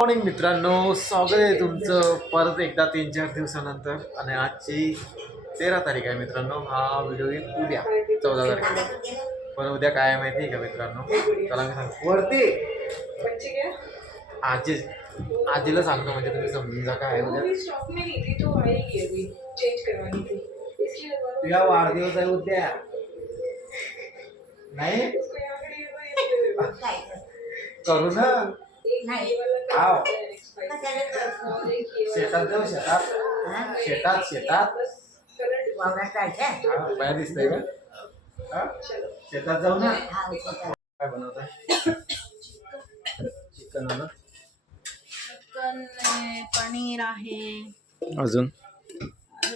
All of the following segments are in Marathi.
मॉर्निंग मित्रांनो, स्वागत आहे तुमचं परत एकदा 3-4 दिवसानंतर. आणि आजची 13 तारीख आहे मित्रांनो. हा व्हिडिओ येईल उद्या 14 तारखेला. पण उद्या काय माहिती आहे का मित्रांनो, त्याला मी सांगतो वरती आजीला सांगतो म्हणजे तुम्ही समजून जा काय उद्या. तुझा वाढदिवस आहे उद्या. नाही करू ना. आव शेतात जाऊ. शेतात बाहेर दिसतंय का? शेतात जाऊ ना. काय बनवताय? चिकन पनीर आहे. अजून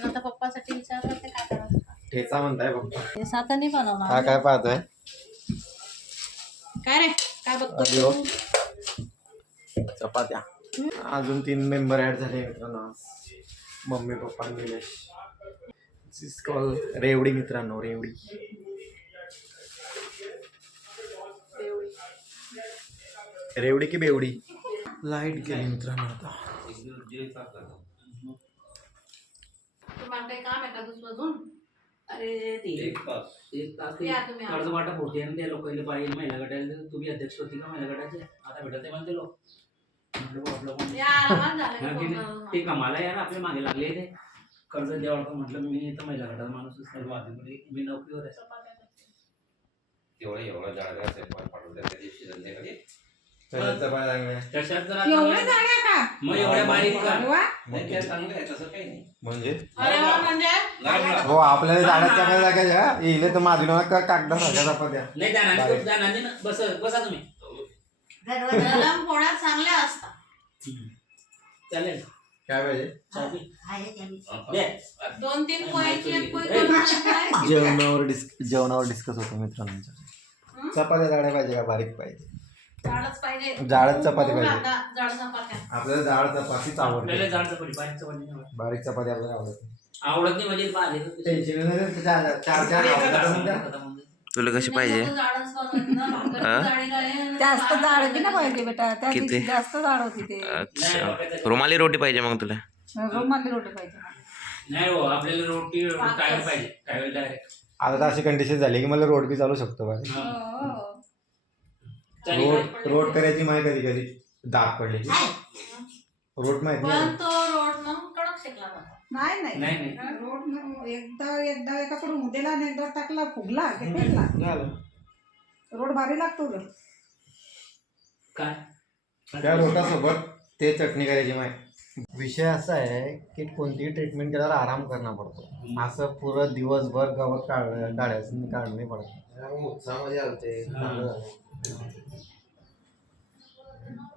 आता पप्पासाठी विचार करते काय करायचं. ठेचा म्हणताय पप्पा? ठेचा तर नाही बनवणार. हा काय पाहतोय? काय रे काय बघतो? चपात्या. अजून 3 मेंबर ऍड झाले मित्रांनो. Mummy papa Nilesh. दिस कॉल रेवडी मित्रांनो. रेवडी की बेवडी. लाईट गेली मित्रांनो आता. तुम्हाला काही काम आहे का दुसरं अजून? अरे ते एक तास कर्ज वाटप होते आणि त्या लोकांना पाहिजे महिला गटाला. तुम्ही अध्यक्ष होती का महिला गटाचे? आता भेटत म्हणते लोक. ते कमाला यार आपल्या मागे लागले ते कर्ज द्यावं. म्हटलं मी तर महिला गटाचा माणूस मी नोकरीवर आहे. एवढं जाळगाव पाठवलं त्या दिवशी संध्याकाळी तशात जरा मग एवढ्या बारीक नाही चांगलं आहे तसं काही नाही. म्हणजे म्हणजे हो आपल्याला झाडाच्या काय लागायच्या येईल तर माझी कागदा सारख्या चपात्या. नाही जाणार बसा तुम्ही. गरम पोळ्या चांगल्या असतात. चालेल काय पाहिजे? 2-3 पोळ्याची एक पोळी बनवायची. जेवणावर डिस्कस होतो मित्रांनो. चपात्या जाड्या पाहिजे का बारीक पाहिजे? जाडच पाहिजे. जाडच चपाती पाहिजे. जाड चपात्या. आपल्याला जाड चपातीच आवडते. आपल्याला जाड चपाती बारीक चपाती नाही आवडत. बारीक चपाती आपल्याला आवडत नाही म्हणजे टेन्शन नाही. चार आवडतात. तुला कशी पाहिजे? जास्त जाड बी ना पाहिजे बेटा. त्या दिवशी जास्त जाड होती ते. अच्छा, रुमाली रोटी पाहिजे मग तुला? रुमाली रोटी पाहिजे. नाही हो आपल्याला रोटी टायर पाहिजे. Tyre direct. आता तर अशी कंडिशन झाली की मला रोड बी चालू शकतो बाहेर. रोड करायची माहिती कधी दाग पडले रोड माहिती पण नाही. तो रोड मग कडक शेकला जातो. नाही रोड एकदा एकाकडून उद्याला आणि एकदा टाकला फुगला की फेकला. झालं. रोड भारी लागतो ग. काय त्या रोटासोबत ते चटणी करायची माहिती. विषय असा आहे की कोणतीही ट्रीटमेंट केल्यावर आराम करणं पडतो. असं पुरं दिवसभर गवत डाळ्याचं काढणं नाही पडत. उत्साहामध्ये आलते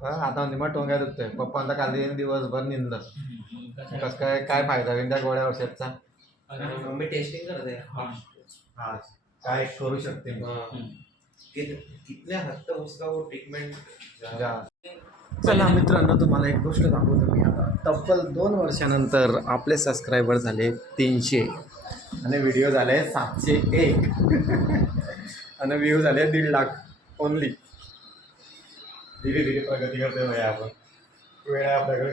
आता म्हणजे मग टोंग्या दुखतोय. पप्पांचा काल दिवसभर निंद कस काय फायदा होईल त्या गोळ्या औषधचा? मी टेस्टिंग करत आहे. हा काय करू शकते. कितने हद तक उसका वो ट्रीटमेंट. चला मित्रांनो, तुम्हाला एक गोष्ट दाखवतो मी. आता तब्बल 2 वर्षानंतर आपले सबस्क्रायबर झाले 300 आणि व्हिडिओ झाले 701 आणि व्ह्यू झाले 1.5 लाख ओनली. धीरे धीरे प्रगती करते भाई आपण. वेळ आपल्याकडे.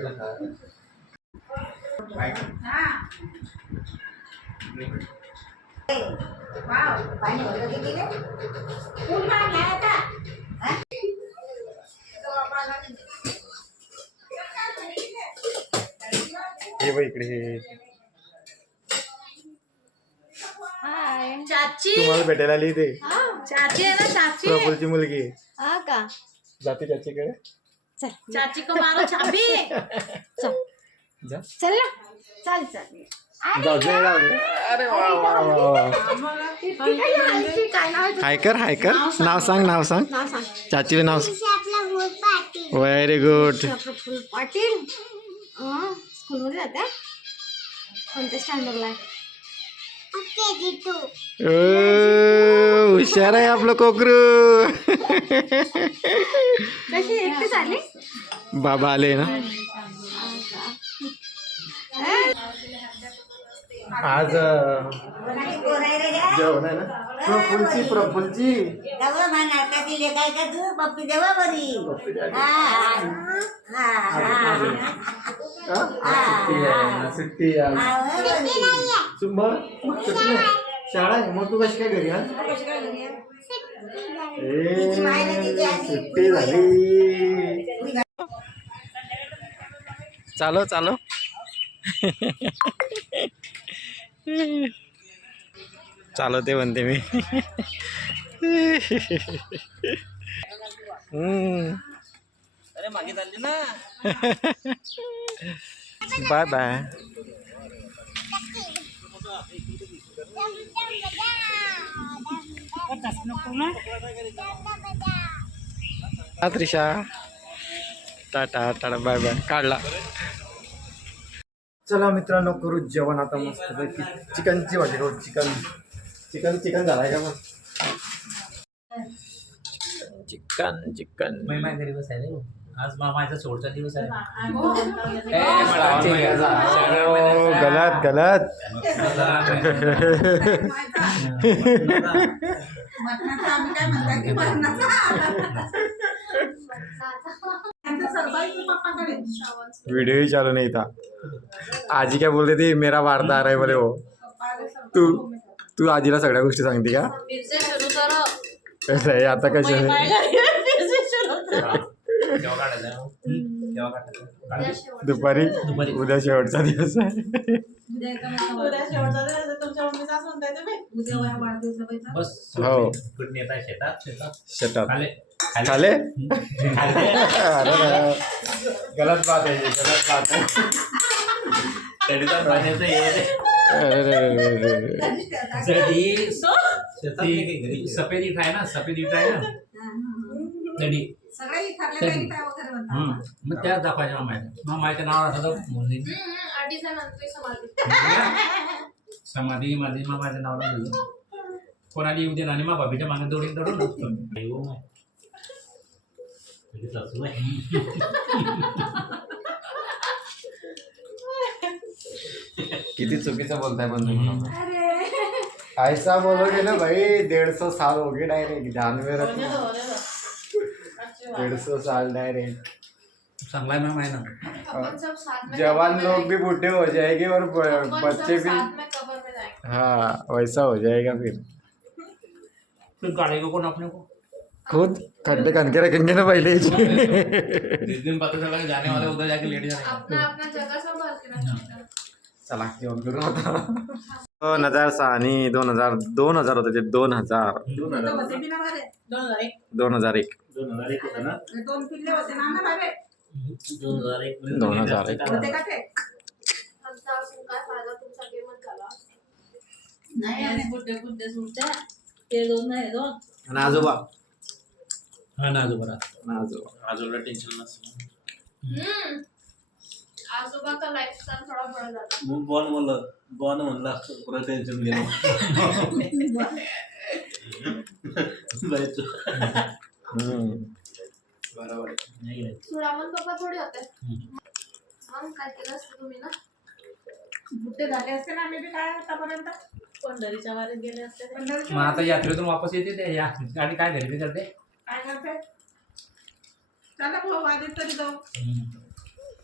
हे बघ इकडे चाची तुम्हाला भेटायला आली ते चाची आहे ना. चाची प्रफुलची मुलगी हा का? जाते चाचीकडे. चाची को मारो चाबी. जा चल ना. चल चल. जाऊ दे. अरे वा वा वा. हाय कर नाव सांग. चाचीला नाव सांग. Very good. पाटील स्कूलमध्ये जाते. कोणत्या स्टँडर्डला आहे? हुशार आहे आपलं कोकरू. कशी एकटी झाली? बाबा आले ना आज. जेवण आहे ना. प्रफुलची सुट्टी आहे. मग सुट्टी नाही. शाळा आहे मग तू कशी काय घरी आज? सुट्टी झाली. चालो चालो. चालो ते म्हणते मी. अरे मागे चालली ना. Bye bye. Trisha tata tata bye bye. काढला. चला मित्रांनो करू जेवण आता मस्त पैकी. चिकनची भाजी करू. चिकन झालाय का मग? चिकन मी माझ्या घरी बसायला येऊ. आज माझा शेवटचा दिवस आहे. गलत गलत. मटणाचं आम्ही काय म्हणता की मटणाचं. त्यांचं सरबाईचं पप्पाकडे. वीडियो ही चालू नहीं था. आजी क्या बोल रही थी मेरा वारदार है बोले वो. तू आजीला सगळ्या गोष्टी सांगते का? फिरसे सुरू करो. नाही आता कशा फिरसे सुरू करो. केव्हा काढायचं? केव्हा काढायचं? दुपारी उद्या शेवटचा दिवस आहे. उद्या वया वाढदिवसाचा. बस हो. कुठे येत आहे? शेतात. शटाप. खाले खाले? अरे गलत बात है ये, गलत बात है. तडीचा पाण्याचं हे अरे सफेद इट आहे ना. सफेद इट आहे ना. तडी. सगळ्या इथल्या काही काय वगैरे म्हणतात. मग त्याच दाखवायच्या मामाच्या नावावर असं म्हणली अडीचा नंतर समाधी. समाधी माझी मामाच्या नावाला दिलं. कोणाला येऊ दे आणि मा बाबीच्या मागे दौडून दौडून बसतो. किती चुकीचं बोलताय पण तुम्ही. ऐसा बोलोगे ना भाई 150 साल हो गए डायरेक्ट. ध्यान में रखना. 150 साल डायरेक्ट. चांगला मॅम आहे ना. अपन सब साथ में जवान लोग भी बूढ़े हो जाएंगे और अपन बच्चे सब भी. साथ में कब्र में जाएंगे. हाँ वैसा हो जाएगा फिर. फिर काढेगा कोण अपने को? खुद खड्डे खन के रखेंगे ना पहले. जिस दिन पता चला कि जाने वाले उधर जाके लेट जाने. अपना अपना जगह संभाल के रखना. चला जेवण करू आता. 2006 आणि 2000 होते ते. 2000 होते बिना भारे. 2001 होता ना. दोन किल्ले होते ना भारे. 2001 2001. होते का ते? आमचा असून काय फायदा तुमचा गेमच झाला. नाही आणि बुड्ढे बुड्ढे सुटच्या ते दोन नाही दोन. आणि आजोबा. हा ना आजोबा. आजूला टेन्शन नसतं. आजोबा का लाइफस्टाइल थोड़ा बढ़ जाता. मग बॉन म्हणला पुरा टेन्शन गेलं. जायचं. बरोबर आहे. सुरामन पप्पा थोडे होते. मग काय केलं असतं तुम्ही ना. बुट्टे झाले असते ना आम्ही बी काय आतापर्यंत. पंढरीच्या वारीत गेले असते ते. पंढरीच्या मग आता यात्रेतून वापस येते ते या गाडी काय घरी करते. काय करते? चला भाऊ वारीत तरी जाऊ.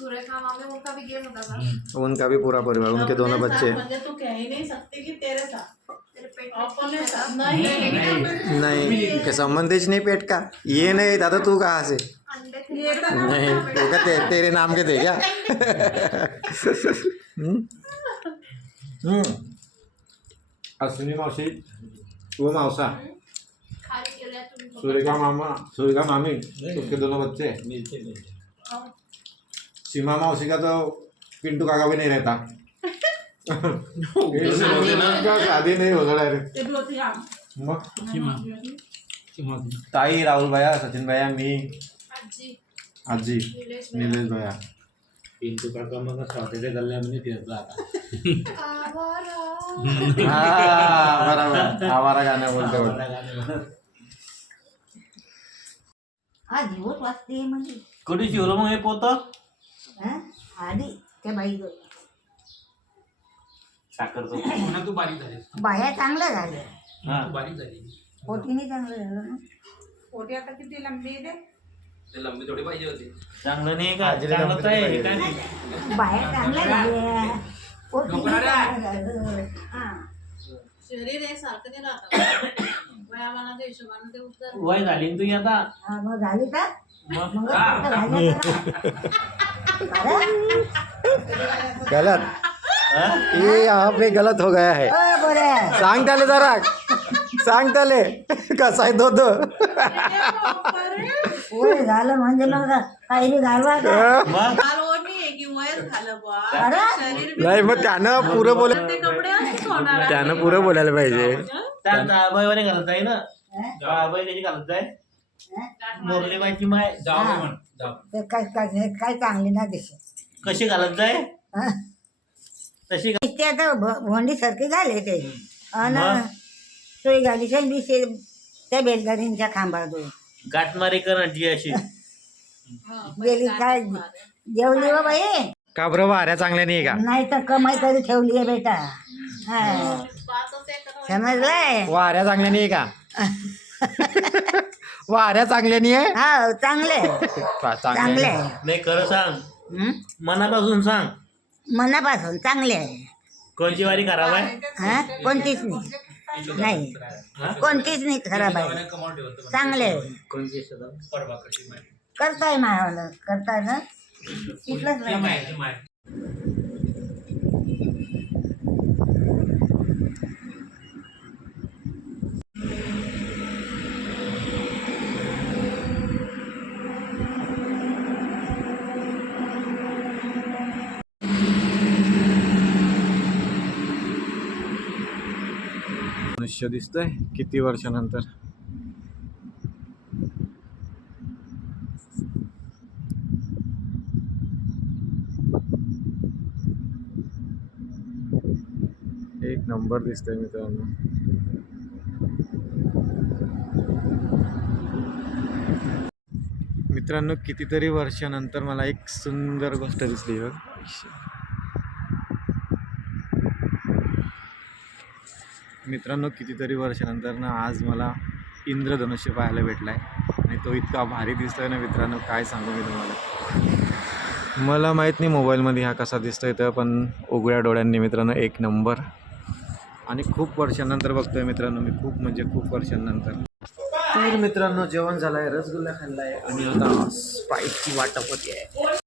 पूरे काम में उनका भी गेम होता था. उनका भी पूरा परिवार. उनके दोनों अपने बच्चे. साथ म्हणजे तू कह ही नहीं सकती कि तेरे साथ. तेरे पेट अपने साथ नहीं. नहीं के संबंधित नहीं पेट का. ये नहीं दादा तू कहाँ से. अंडे ये तर ना. नहीं तो क्या तेरे नाम के थे क्या. अश्विनी मावशी वो मावसा खाली केल्या तुम्ही. सूर्यका मामी उसके दोनों बच्चे. सीमा मौसी का तो पिंटू काका भी नहीं रहता. शादी नहीं होता डायरेक्ट. ते बी होती आम. मग किंवा ताई राहुल भैया सचिन भैया मी आजी आजी निलेश निलेश भैया. पिंटू काका मग स्वतःच्या गल्ल्यामध्ये फिरला आता. आवारा. हा बरोबर. आवारा गाणं बोलते बोलते. हा जीवत वाचते म्हणजे कधी शिवलं मग हे पोत. आधी त्या बाई साखरचं. पुन्हा तू बारीक झाली. बाया चांगल्या झाल्या. हा. तू बारीक झाली. पोटीने चांगलं झालं ना. पोटी आता किती लंबी आहे ते. ते लंबी थोडी पाहिजे होती. चांगलं नाही का हाजरी चांगलंच आहे हे काय पाहिजे. नाही. बाहेर चांगलं झाले पोटी चांगलं झालं. हा. शरीर आहे सारखं नाही राहत वयामानाच्या हिशोबानं ते उतर वय झाली ना तुझी आता हा, मग झाली का मग मग फक्त झालं का? अरे, गलत हा? ये यहाँ पे गलत हो गया है. बरं सांग त्याले जरा सांग त्याले कसा आहे तो वय झालं म्हणजे मग काही घालवा का मग की वयच झालं बुवा अरे शरीर नाही मग त्यानं पुरं बोल ते कपडे असंच होणार आहे. त्यानं पुरं बोलायला पाहिजे. त्यात आबाईवाने घालत आहे ना आबाई त्याची घालत आहे मोरली बाईची माय जाऊ दे म्हण जाऊ. ते काय चांगली ना दिसत कशी घालत जाय तशी ते आता भोंडी सारखी झाले ते मग? आणि सोय घाली बी त्या बेलदारींच्या खांबावर गाठमारी करण्याची अशी गेली काय जेवली हो बाई का बरं वाऱ्या चांगल्या नाही का नाही तर कमाई करी ठेवली आहे बेटा हा पाचच एक समजलंय वाऱ्या चांगल्या नाही का वाऱ्या चांगल्या नाही आहे हा चांगले चांगले आहे. नाही खरं सांग हं? मनापासून सांग मनापासून चांगले आहे कोणची वारी खराब आहे हा कोणतीच नाही कोणतीच नाही खराब आहे कमावून ठेवतो चांगले आहे कोणची परवा कशी माहिती करताय मायावाला करताय ना तिथलंच नाही. माहिती मनुष्य दिसतोय किती वर्षानंतर. एक नंबर दिसतोय मित्रांनो. मित्रांनो कितीतरी वर्षानंतर मला एक सुंदर गोष्ट दिसली बघ. मित्रांनो कितीतरी वर्षानंतर ना आज मला इंद्रधनुष्य पाहायला भेटला आहे आणि तो इतका भारी दिसतोय ना मित्रांनो काय सांगू मी तुम्हाला. मला माहीत नाही मोबाईलमध्ये हा कसा दिसतोय तर पण उघड्या डोळ्यांनी मित्रांनो एक नंबर. आणि खूप वर्षानंतर बघतोय मित्रांनो मी खूप म्हणजे खूप वर्षांनंतर. तर मित्रांनो जेवण झालं आहे रसगुल्ला खाल्ला आहे आणि आता स्प्राईटची वाटप होती आहे.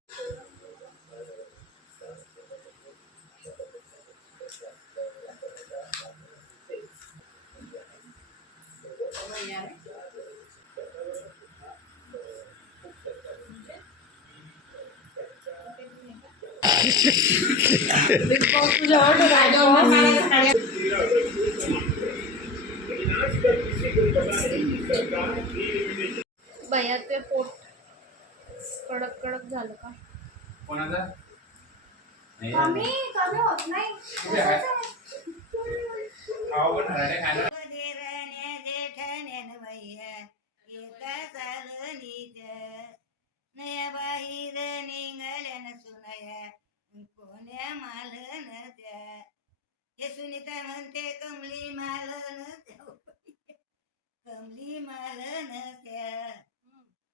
भैया ते पोट कडक कडक झालं का कोणाचा कमी कमी होत नाही खावा पण राहिले खायला नया बाहेर निघाल्या न सुनाया कोण्या मालन त्या हे सुनीता म्हणते कमली मालन त्या कमली मालन त्या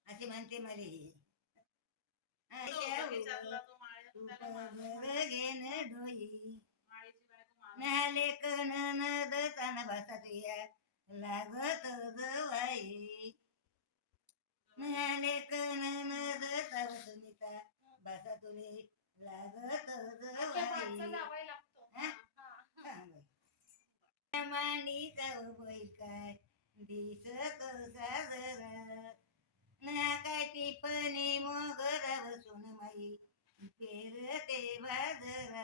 असे म्हणते मले घेन डोई नाले कन नद तान बसतिया लागत जवाई नाले कन नद तव सुनीता बसा तुले लागत जवाई मांडी जाऊ बाई काय दिसत साजर ना काय टिपणी मोगर बसून माई पेरते बाजर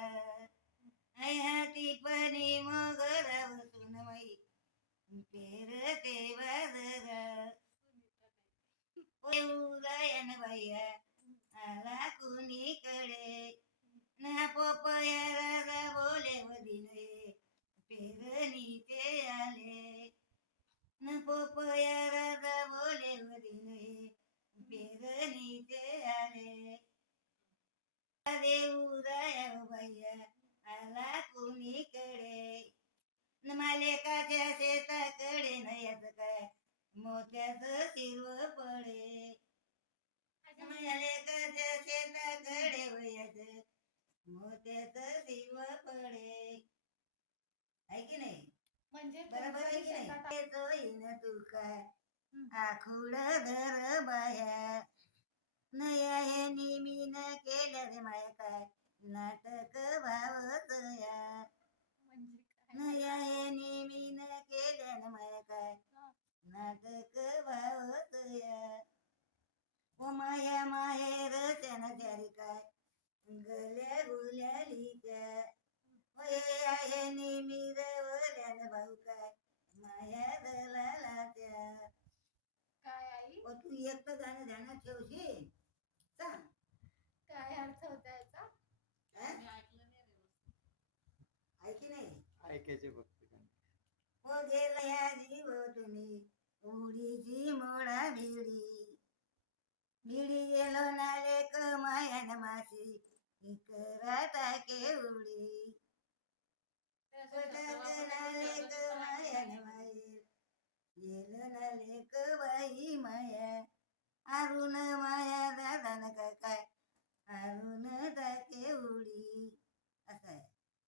ह्या टिपणी मोगर बसून माई पेरते बाजर उदयन भैया आला कुणीकडे ना पोपया राजा बोले वदिने पेरणीचे आले न पोपया राजा बोले वदिने पेरणीचे आले उदय भैया आला कुणीकडे न मालेकाच्या शेताकडे नयत काय मोत्याचं हिरवं पडे लेकाच्या शेताकडे वयाच मोत्याच दिव पडे. आहे की नाही? म्हणजे बरोबर आहे की शेतात नाही? येतोय तू काय आखुड धर बाया नया हे निमीन केलं रे माया काय नाटक भावत या. म्हणजे काय? नया हे निमीन केलं रे माया काय नाटक भावत या. ओ माया माहेर त्यानं त्यारी काय गल्या गुल्यालीच्या वये आहे निमिर वल्यान भाऊ काय माया दलालाच्या. काय आई? ओ तू एकटं गाणं ध्यानात ठेवशील सांग. काय अर्थ होता याचा? हं? मी ऐकलं नाही रे वस्तू. आहे की नाही? ऐकायचे फक्त गाणे. ओ गेला या जीव तुम्ही उडीची मोडा भिडी भिडी गेलो नाले कमायन मासी इकरा टाके उडी नाले कमायन माई गेलो नाले बाई माया अरुण माया दादा काय अरुण टाके उडी असं आहे.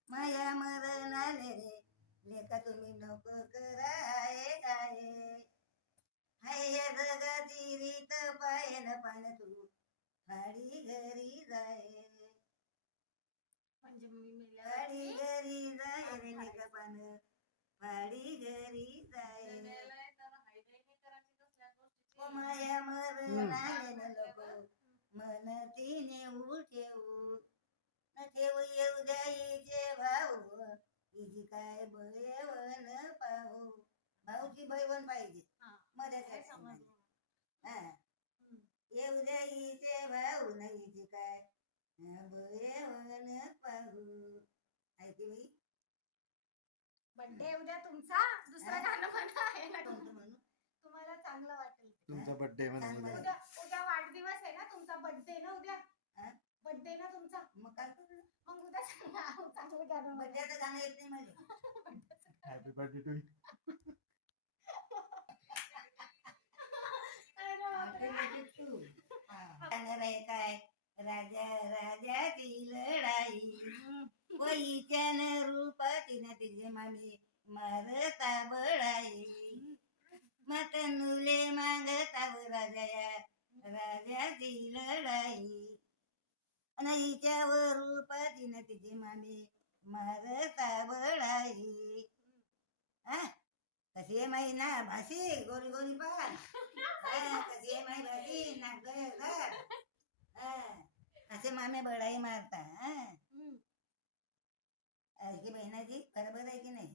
माया मरण आले रे लेका तुम्ही नको करा आहे आहे हाय या जगाची रीत पायन पान तू फाडी घरी जाय म्हणजे मी फाडी मेल्यावरती घरी जाय रे लेका पान फाडी घरी जाय. जगायला तर हायदाई नाही करायची कसल्या गोष्टीची. ओ माया मरण आले न लोक मन तिने ठेवू न ठेवू येऊ द्यायचे भाऊ हिची काय बळवण पाहू. भाऊची बळवण पाहिजे हा. मध्ये काय समजलं? हा येऊ द्यायचे भाऊ नाही हिची काय बळवण पाहू. ऐकी बाई बर्थडे उद्या तुमचा दुसरं गाणं म्हणा आहे ना कोणतं म्हणू? तुम्हाला चांगलं वाटेल ते. तुमचा बर्थडे म्हणून सांग उद्या. उद्या उद्या वाढदिवस आहे ना तुमचा बर्थडे ना उद्या हा? बर्थडे ना तुमचा मग काय करू? मग उद्या सांगा चांगलं गाणं म्हणा. बड्याचं गाणं येत नाही मला. हॅपी बर्थडे टू अरे बापरे. गाणं रे काय राजा राजाची लढाई वहीच्यान रूपातीन तिचे मामी मारता बळाई मतनुले मागता राजाया राजाची लढाई नाहीच्यावर रूपातीन तिचे मामी मारता बळाई. हा कशी आहे माई ना भाशी गोरी गोरी पान कशी आहे माई भाशी नाक असे मामे बळाई मारता. हम्म. की बहिणाजी बरोबर आहे की नाही?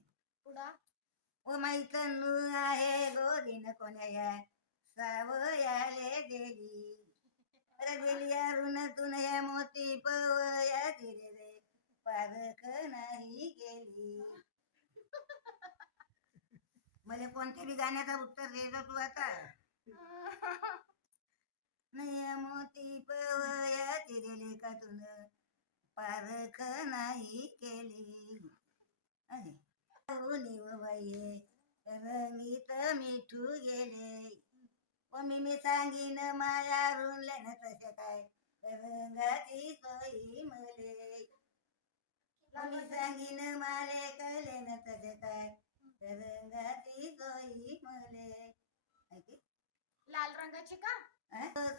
पुढा ओ माई तन्नू आहे गोरीन कोण्या या सावयाले देली अरे देली अरुण तुन या मोती पवया दिले रे पारख नाही गेली. मला कोणत्या बी गाण्याचा उत्तर द्यायचं तू आता. नाही मोती पवया दिलेले का तुन पारख नाही केली. बाई रंगीत मिठू गेले व मी सांगीन माया रुणले ना तसे काय रंगाची सोयी मले मी सांगीन माले कळले ना तसे काय रंगाची सोयी मले. लाल रंगाची का?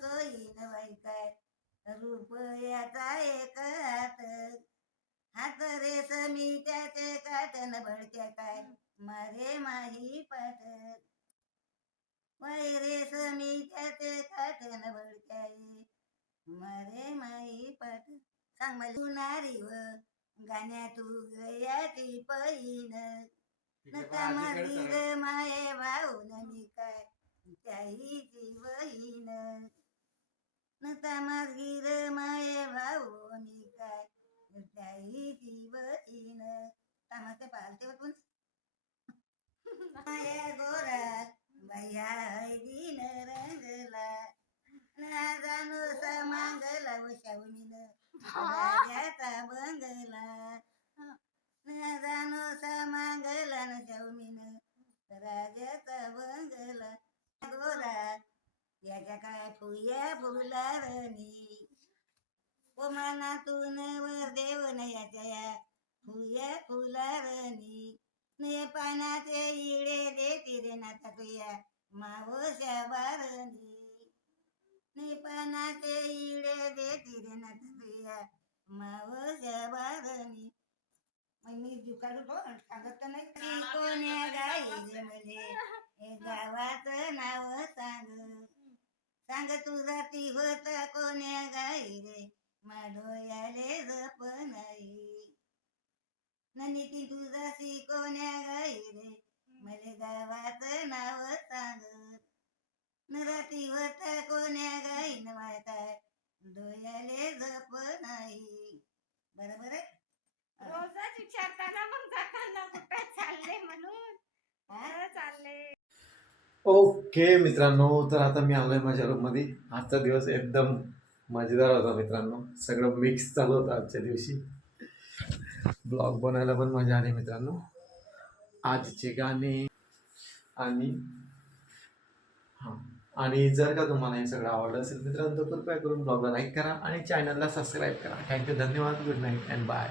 सोयी न बाई काय रुपयाचा एक हात रेशमी त्याचे काटन भडक्या काय मारे माही पाठ वै रेशमी त्याचे काटन भडक्याई मारे माही पाठ. सांग मला नारी व गाण्या तू गयाची पैन नका माझी माये भाऊन मी काय त्याहीची बहीण नका माझी माये भाऊ मी काय त्याहीची बहीण. तामाचे पालते होतून माया गोरा बाया हळदीन रंगला ना जाणू मांगला वशावणीन राजाचा बंगला ना जाणू मांगला न शावमीन राजाचा बंगला गोरा याच्या काय फुया फुलारणी ओ मनातून वर देवन याच्या फुया फुलारणी ने पानाचे इडे देती रे नाता तुया मावश्या बारणी ने पानाचे इडे देती रे नाता तुया मावश्या बारणी मग मी दुकान सांगत तर नाही ती कोण्या गाई मले हे गावाचं नाव सांग सांग तुझा ती होता कोण्या गाई रे माडोयाले जप नाही ननिती तुझा ती कोण्या गाई रे मले गावाचं नाव सांग नराती होता कोण्या गाई न काय डोयाले जप नाही बरोबर आहे रोजच विचारताना मग जाताना कुठे चालले म्हणून चालले. ओके मित्रांनो, तर आता मी आलोय माझ्या रूममध्ये. आजचा दिवस एकदम मजेदार होता मित्रांनो. सगळं मिक्स चालू होतं आजच्या दिवशी. ब्लॉग बनायला पण मजा आली मित्रांनो. आजचे गाणे आणि आणि जर का तुम्हाला हे सगळं आवडलं असेल मित्रांनो तर कृपया करून ब्लॉगला लाईक करा आणि चॅनलला सबस्क्राईब करा. थँक्यू, धन्यवाद, गुड नाईट अँड बाय.